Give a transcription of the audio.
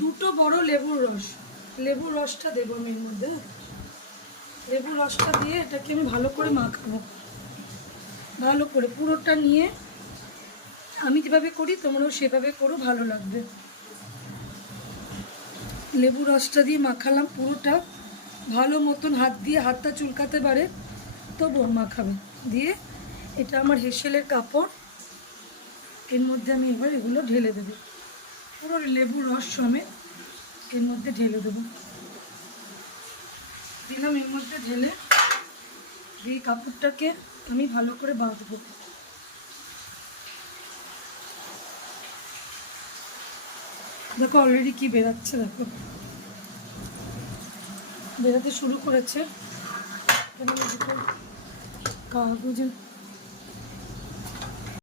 দুটো বড় লেবুর রসটা দেবো আমি এর মধ্যে। লেবুর রসটা দিয়ে এটাকে আমি ভালো করে মাখাবো, ভালো করে পুরোটা নিয়ে। আমি যেভাবে করি তোমরাও সেভাবে করো, ভালো লাগবে। লেবুর রসটা দিয়ে মাখালাম পুরোটা ভালো মতন, হাতটা চুলকাতে পারে তবুও মাখাবে। দিয়ে এটা আমার হেসেলের কাপড়, এর মধ্যে আমি এবার এগুলো ঢেলে দেবো, পুরো লেবুর রস সমেত এর মধ্যে ঢেলে দেবো। দিলাম এর মধ্যে ঢেলে দিয়ে কাপড়টাকে আমি ভালো করে বাঁধবো। দেখো অলরেডি কি বেরাচ্ছে, দেখো বেরাতে শুরু করেছে। কাগজের